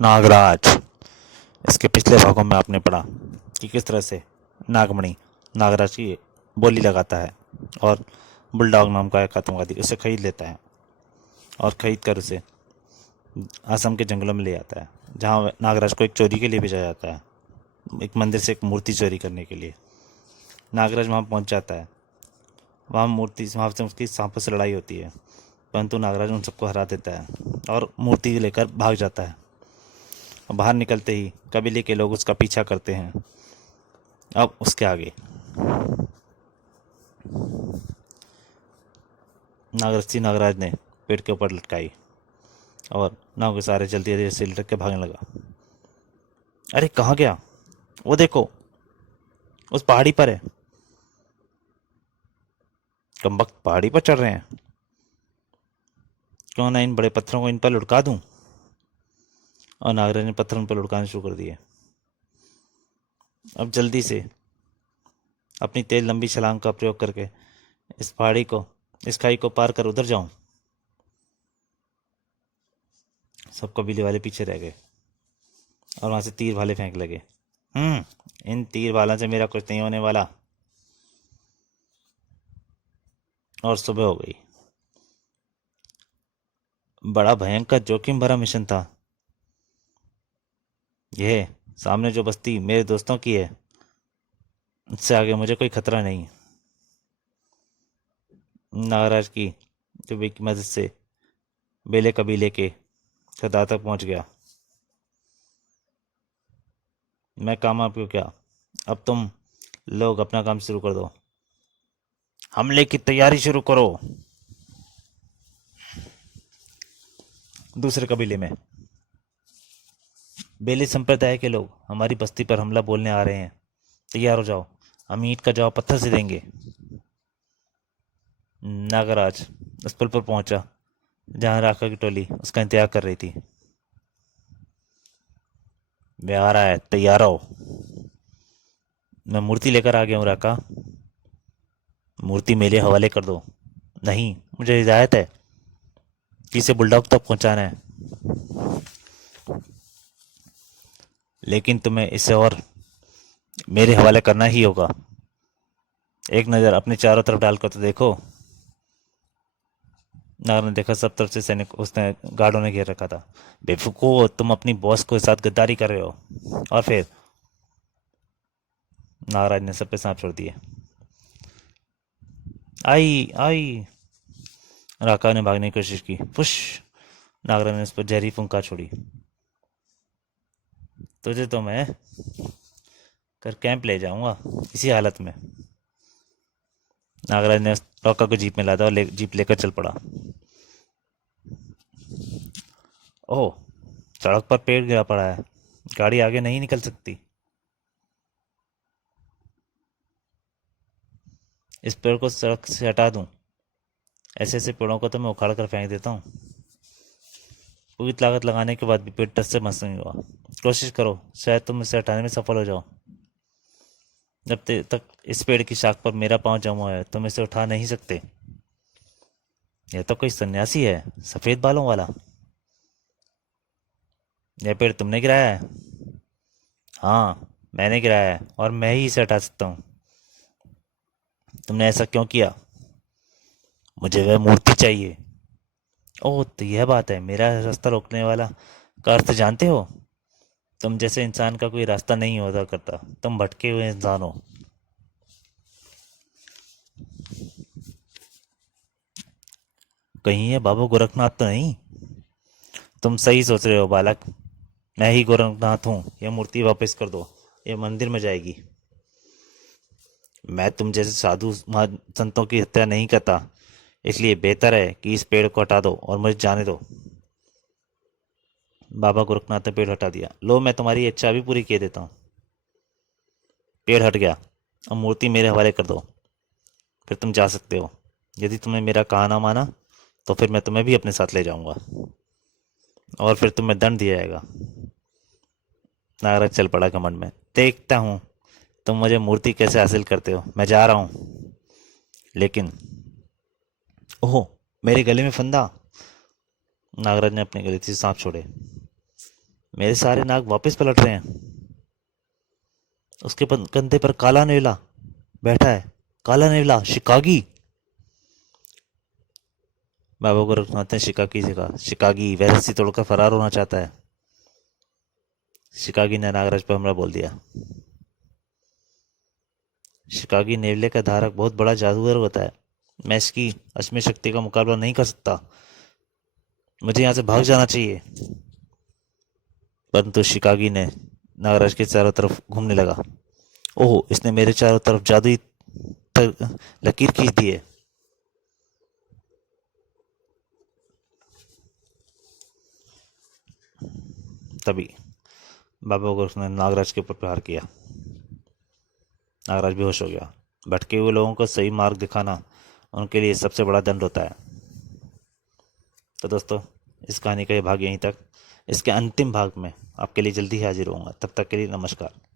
नागराज। इसके पिछले भागों में आपने पढ़ा कि किस तरह से नागमणि नागराज की बोली लगाता है और बुलडॉग नाम का एक आतंकवादी उसे खरीद लेता है और खरीद कर उसे असम के जंगलों में ले आता है, जहाँ नागराज को एक चोरी के लिए भेजा जाता है, एक मंदिर से एक मूर्ति चोरी करने के लिए। नागराज वहाँ पहुँच जाता है। वहाँ से उसकी सांपों से लड़ाई होती है, परंतु नागराज उन सबको हरा देता है और मूर्ति लेकर भाग जाता है। बाहर निकलते ही कबीले के लोग उसका पीछा करते हैं। अब उसके आगे नागरसी नागराज ने पेड़ के ऊपर लटकाई और नाव के सहारे जल्दी जल्दी से लटक के भागने लगा। अरे कहाँ गया? वो देखो, उस पहाड़ी पर है। कमबख्त पहाड़ी पर चढ़ रहे हैं। क्यों ना इन बड़े पत्थरों को इन पर लुढ़का दूं। और नागराज ने पत्थर उन पर लुढ़काने शुरू कर दिए। अब जल्दी से अपनी तेज लंबी छलांग का प्रयोग करके इस पहाड़ी को, इस खाई को पार कर उधर जाऊं। सब कबीले वाले पीछे रह गए और वहां से तीर भाले फेंक लगे। इन तीर भालों से मेरा कुछ नहीं होने वाला। और सुबह हो गई। बड़ा भयंकर जोखिम भरा मिशन था यह। सामने जो बस्ती मेरे दोस्तों की है, उससे आगे मुझे कोई खतरा नहीं। नागराज की जब एक मदद से बेले कबीले के सरदार तक पहुंच गया। मैं काम आपको क्या? अब तुम लोग अपना काम शुरू कर दो। हमले की तैयारी शुरू करो। दूसरे कबीले में बेले संप्रदाय के लोग हमारी बस्ती पर हमला बोलने आ रहे हैं, तैयार हो जाओ। हम ईंट का जवाब पत्थर से देंगे। नागराज उस पुल पर पहुंचा जहां राका की टोली उसका इंतजार कर रही थी। वे आ रहा है, तैयार हो। मैं मूर्ति लेकर आ गया हूँ राका। मूर्ति मेरे हवाले कर दो। नहीं, मुझे हिदायत है कि इसे बुलडॉग तक पहुंचाना है, लेकिन तुम्हें इसे और मेरे हवाले करना ही होगा। एक नज़र अपने चारों तरफ डालकर तो देखो। नागर ने देखा, सब तरफ से सैनिक उसने गार्डों ने घेर रखा था। बेवकूफो, तुम अपनी बॉस के साथ गद्दारी कर रहे हो। और फिर नागराज ने सब पे सांप छोड़ दिए। आई आई। राका ने भागने की कोशिश की। फुश। नागराज ने उस पर जहरी फुंकार छोड़ी। तुझे तो मैं कर कैंप ले जाऊंगा इसी हालत में। नागराज ने राका को जीप में लादा और जीप लेकर चल पड़ा। ओह, सड़क पर पेड़ गिरा पड़ा है। गाड़ी आगे नहीं निकल सकती। इस पेड़ को सड़क से हटा दूं। ऐसे ऐसे पेड़ों को तो मैं उखाड़ कर फेंक देता हूँ। पूरी लागत लगाने के बाद भी पेड़ टस से मस नहीं हुआ। कोशिश करो, शायद तुम इसे हटाने में सफल हो जाओ। जब तक इस पेड़ की शाख पर मेरा पाँव जमा है, तुम इसे उठा नहीं सकते। यह तो कोई सन्यासी है, सफेद बालों वाला। यह पेड़ तुमने गिराया है? हाँ, मैंने गिराया है और मैं ही इसे हटा सकता हूँ। तुमने ऐसा क्यों किया? मुझे वह मूर्ति चाहिए। ओह, तो यह बात है। मेरा रास्ता रोकने वाला का अर्थ जानते हो? तुम जैसे इंसान का कोई रास्ता नहीं होता करता। तुम भटके हुए इंसान हो। कहीं ये बाबा गोरखनाथ तो नहीं? तुम सही सोच रहे हो बालक। मैं ही गोरखनाथ हूँ। यह मूर्ति वापस कर दो। यह मंदिर में जाएगी। मैं तुम जैसे साधु संतों की हत्या नहीं करता, इसलिए बेहतर है कि इस पेड़ को हटा दो और मुझे जाने दो। बाबा गोरखनाथ ने पेड़ हटा दिया। लो, मैं तुम्हारी इच्छा भी पूरी किए देता हूँ। पेड़ हट गया। अब मूर्ति मेरे हवाले कर दो, फिर तुम जा सकते हो। यदि तुमने मेरा कहा ना माना तो फिर मैं तुम्हें भी अपने साथ ले जाऊंगा और फिर तुम्हें दंड दिया जाएगा। नागराज चल पड़ा घमंड में। देखता हूँ तुम मुझे मूर्ति कैसे हासिल करते हो। मैं जा रहा हूँ, लेकिन ओह, मेरे गले में फंदा। नागराज ने अपने गले से सांप छोड़े। मेरे सारे नाग वापस पलट रहे हैं। उसके कंधे पर काला नेवला बैठा है। काला नेवला शिकागी। बाबा गोरखनाथ ने शिकागी से कहा, शिकागी वह रस्सी तोड़कर फरार होना चाहता है। शिकागी ने नागराज पर हमला बोल दिया। शिकागी नेवले का धारक बहुत बड़ा जादूगर होता है। मैं इसकी असीमित शक्ति का मुकाबला नहीं कर सकता। मुझे यहाँ से भाग जाना चाहिए। परंतु शिकागी ने नागराज के चारों तरफ घूमने लगा। ओह, इसने मेरे चारों तरफ जादुई लकीर खींच दी है। तभी बाबा गोरखनाथ ने नागराज के ऊपर प्रहार किया। नागराज बेहोश हो गया। भटके हुए लोगों को सही मार्ग दिखाना उनके लिए सबसे बड़ा दंड होता है। तो दोस्तों, इस कहानी का ये भाग यहीं तक। इसके अंतिम भाग में आपके लिए जल्दी ही हाजिर होऊंगा। तब तक के लिए नमस्कार।